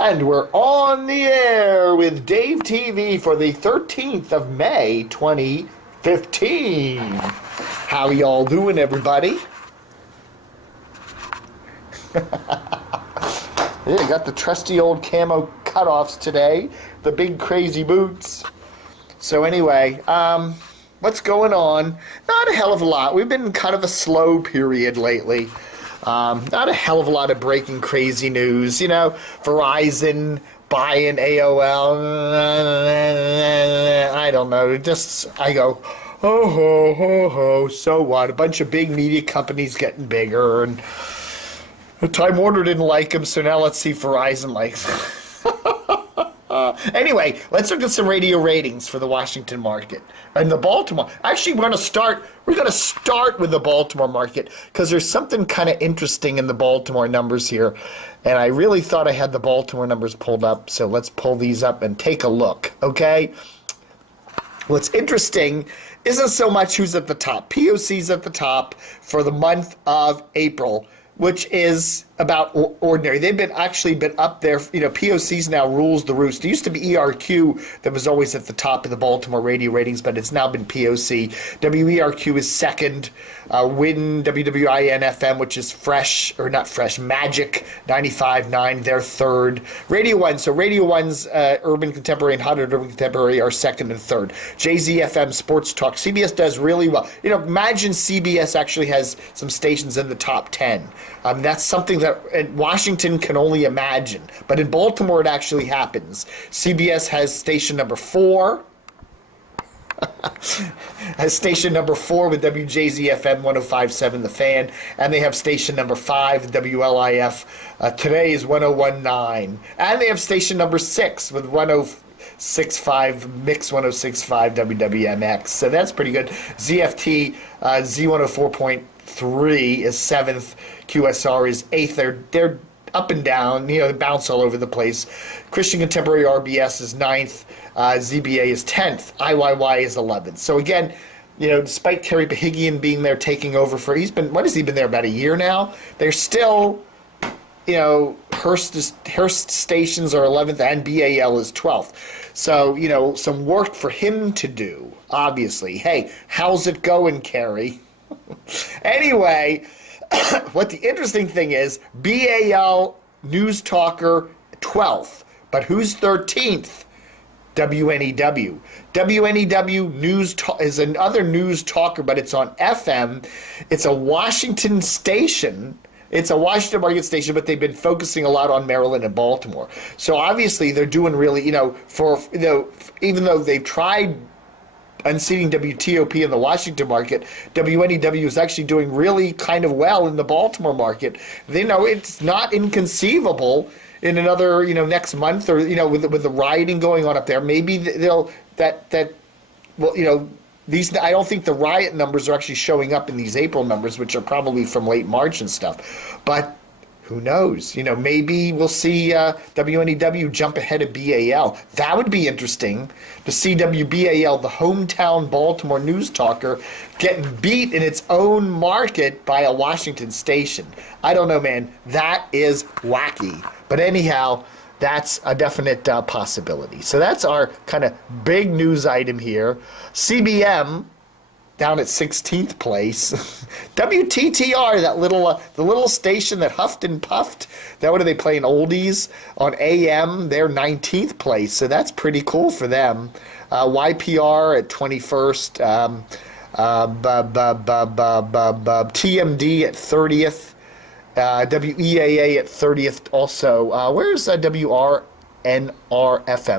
And we're on the air with Dave TV for the 13th of May, 2015. How y'all doing, everybody? Yeah, got the trusty old camo cutoffs today, the big crazy boots. So anyway, what's going on? Not a hell of a lot. We've been in kind of a slow period lately. Not a hell of a lot of breaking crazy news. You know, Verizon buying AOL. I don't know. I go, ho, ho, ho, ho. So what? A bunch of big media companies getting bigger. And Time Warner didn't like them, so now let's see if Verizon likes them. Anyway, let's look at some radio ratings for the Washington market and the Baltimore. Actually, we're going to start with the Baltimore market because there's something kind of interesting in the Baltimore numbers here, and I really thought I had the Baltimore numbers pulled up. So let's pull these up and take a look. Okay. What's interesting isn't so much who's at the top. POC's at the top for the month of April, which is about ordinary. They've been up there. You know, POCs now rules the roost. It used to be ERQ that was always at the top of the Baltimore radio ratings, but it's now been POC. WERQ is second. WIN, WWIN FM, which is Magic 95.9, they're third. Radio 1, so Radio 1's Urban Contemporary and 100 Urban Contemporary are second and third. JZFM Sports Talk. CBS does really well. You know, imagine CBS actually has some stations in the top 10. That's something that Washington can only imagine. But in Baltimore, it actually happens. CBS has station number 4. Has station number 4 with WJZFM 105.7 The Fan. And they have station number 5, WLIF. Today is 101.9. And they have station number 6 with 106.5 Mix 106.5 WWMX. So that's pretty good. ZFT Z104.3 is 7th. QSR is 8th. They're up and down. You know, they bounce all over the place. Christian Contemporary RBS is 9th. ZBA is 10th. IYY is 11th. So again, you know, despite Terry Bahigian being there taking over for, he's been there about a year now? They're still, you know, Hearst stations are 11th and BAL is 12th. So, you know, some work for him to do, obviously. Hey, how's it going, Kerry? Anyway, what the interesting thing is, BAL News Talker 12th, but who's 13th? WNEW. WNEW is another news talker, but it's on FM. It's a Washington station. It's a Washington market station, but they've been focusing a lot on Maryland and Baltimore. So obviously they're doing really, you know, even though they've tried unseating WTOP in the Washington market, WNEW is actually doing really kind of well in the Baltimore market. They know it's not inconceivable in another, you know, next month, or, you know, with the rioting going on up there, maybe they'll well, you know, these, I don't think the riot numbers are actually showing up in these April numbers, which are probably from late March and stuff. But who knows? You know, maybe we'll see WNEW jump ahead of BAL. That would be interesting to see WBAL, the hometown Baltimore news talker, getting beat in its own market by a Washington station. I don't know, man. That is wacky. But anyhow, that's a definite possibility. So that's our kind of big news item here. CBM down at 16th place. WTTR, that the little station that huffed and puffed. What are they playing, oldies on AM? They're 19th place, so that's pretty cool for them. YPR at 21st. TMD at 30th. WEAA at 30th also. Where's WRNR-FM?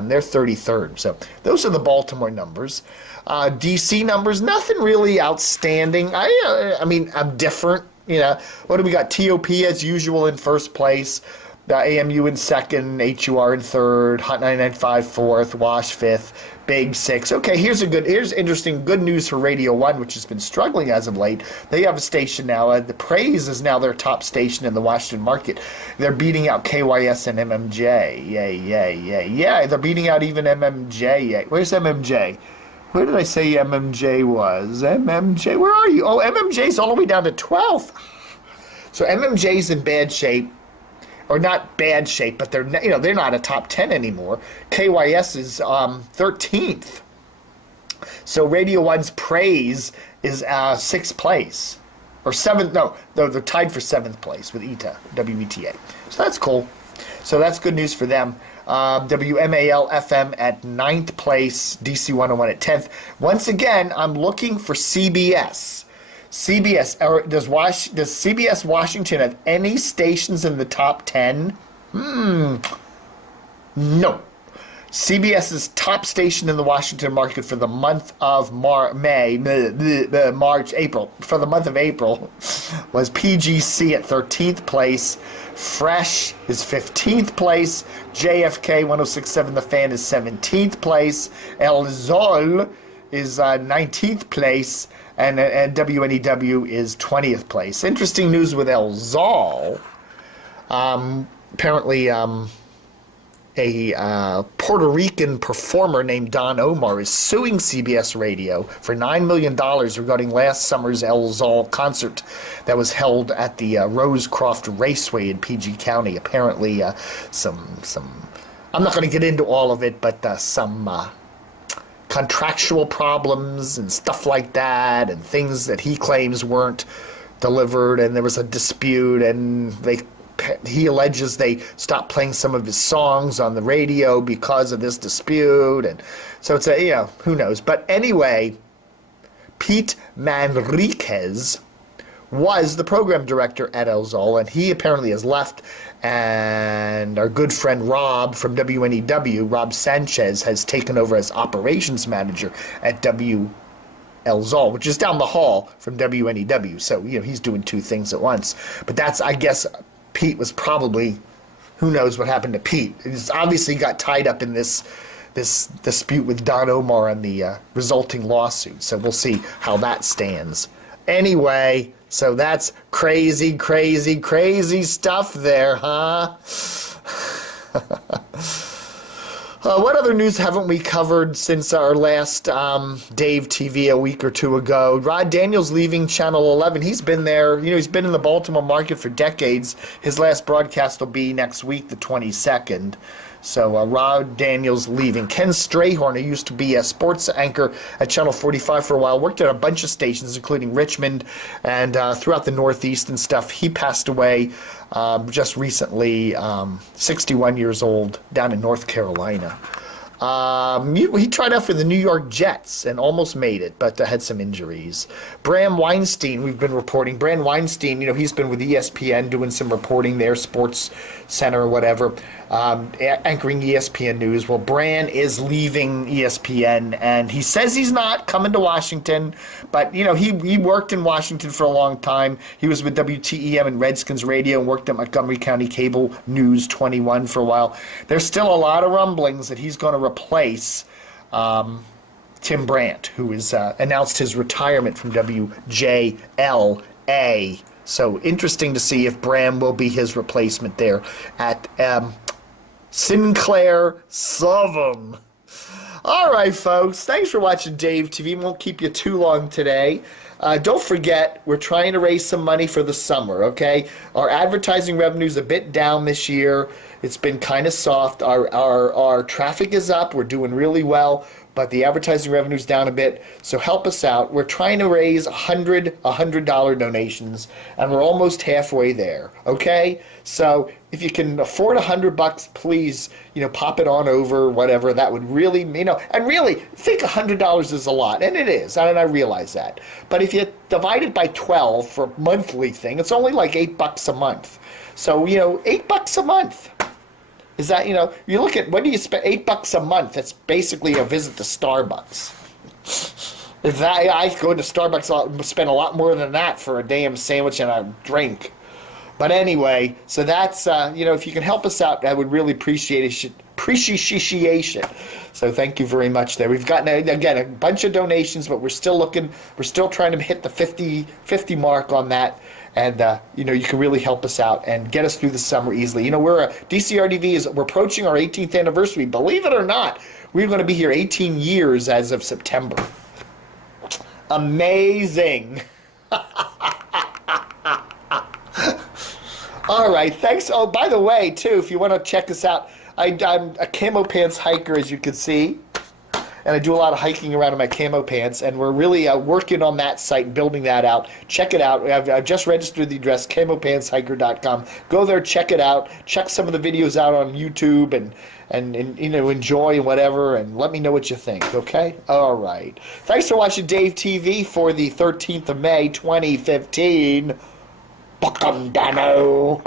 They're 33rd. So those are the Baltimore numbers. DC numbers, nothing really outstanding. I mean, I'm different. You know, what do we got? TOP as usual in first place. AMU in second, HUR in third, Hot 99.5 fourth, Wash fifth, Big sixth. Okay, here's interesting good news for Radio 1, which has been struggling as of late. They have a station now. The Praise is now their top station in the Washington market. They're beating out KYS and MMJ. Yay, yay, yay. Yeah, they're beating out even MMJ. Yay. Where's MMJ? Where did I say MMJ was? MMJ, where are you? Oh, MMJ's all the way down to 12th. So MMJ's in bad shape. or not bad shape, but they're not a top 10 anymore. KYS is 13th. So Radio 1's Praise is 6th place. Or 7th, no, they're tied for 7th place with WETA. So that's cool. So that's good news for them. WMAL FM at 9th place, DC 101 at 10th. Once again, I'm looking for CBS. Does CBS Washington have any stations in the top 10? No. CBS's top station in the Washington market for the month of April. For the month of April was PGC at 13th place. Fresh is 15th place. JFK 1067 The Fan is 17th place. El Zol is 19th place. And WNEW is 20th place. Interesting news with El Zol. Apparently, a Puerto Rican performer named Don Omar is suing CBS Radio for $9 million regarding last summer's El Zol concert that was held at the Rosecroft Raceway in PG County. Apparently, some I'm not going to get into all of it, but some contractual problems and stuff like that, and things that he claims weren't delivered, and there was a dispute, and he alleges they stopped playing some of his songs on the radio because of this dispute, and so it's who knows. But anyway, Pete Manriquez was the program director at El Zol, and he apparently has left, and our good friend Rob from WNEW, Rob Sanchez, has taken over as operations manager at El Zol, which is down the hall from WNEW. So, he's doing two things at once. But that's, I guess, Pete was probably, who knows what happened to Pete. He's obviously got tied up in this dispute with Don Omar and the resulting lawsuit. So we'll see how that stands. Anyway, so that's crazy, crazy, crazy stuff there, huh? What other news haven't we covered since our last Dave TV a week or two ago? Rod Daniels leaving Channel 11. He's been there. He's been in the Baltimore market for decades. His last broadcast will be next week, the 22nd. So Rod Daniels leaving. Ken Strayhorn, who used to be a sports anchor at Channel 45 for a while, worked at a bunch of stations, including Richmond and throughout the Northeast and stuff. He passed away just recently, 61 years old, down in North Carolina. He tried out for the New York Jets and almost made it, but had some injuries. Bram Weinstein, we've been reporting. Bram Weinstein, he's been with ESPN doing some reporting there, Sports Center or whatever, anchoring ESPN News. Well, Bram is leaving ESPN, and he says he's not coming to Washington, but, he worked in Washington for a long time. He was with WTEM and Redskins Radio and worked at Montgomery County Cable News 21 for a while. There's still a lot of rumblings that he's going to replace Tim Brandt, who has announced his retirement from WJLA. So interesting to see if Bram will be his replacement there at Sinclair Southern. All right, folks. Thanks for watching Dave TV. Won't keep you too long today. Don't forget, we're trying to raise some money for the summer, okay? Our advertising revenue's a bit down this year. It's been kind of soft. Our traffic is up. We're doing really well, but the advertising revenue's down a bit. So help us out. We're trying to raise $100 donations, and we're almost halfway there, okay? So if you can afford $100, please, pop it on over, whatever. That would really, and really think $100 is a lot, and it is, and I realize that. But if you divide it by 12 for a monthly thing, it's only like $8 a month. So, $8 a month. Is that, you look at, when do you spend $8 a month? That's basically a visit to Starbucks. If I go to Starbucks, I'll spend a lot more than that for a damn sandwich and a drink. But anyway, so that's, if you can help us out, I would really appreciate it. Appreciation. So thank you very much there. We've gotten, again, a bunch of donations, but we're still trying to hit the 50 mark on that. And, you can really help us out and get us through the summer easily. We're we're approaching our 18th anniversary. Believe it or not, we're going to be here 18 years as of September. Amazing. All right, thanks. Oh, by the way, too, if you want to check us out, I'm a camo pants hiker, as you can see, and I do a lot of hiking around in my camo pants, and we're really working on that site, building that out. Check it out. I've just registered the address, camopantshiker.com. Go there, check it out. Check some of the videos out on YouTube, and you know, enjoy whatever, and let me know what you think, okay? All right. Thanks for watching Dave TV for the 13th of May, 2015. Buckum Dano.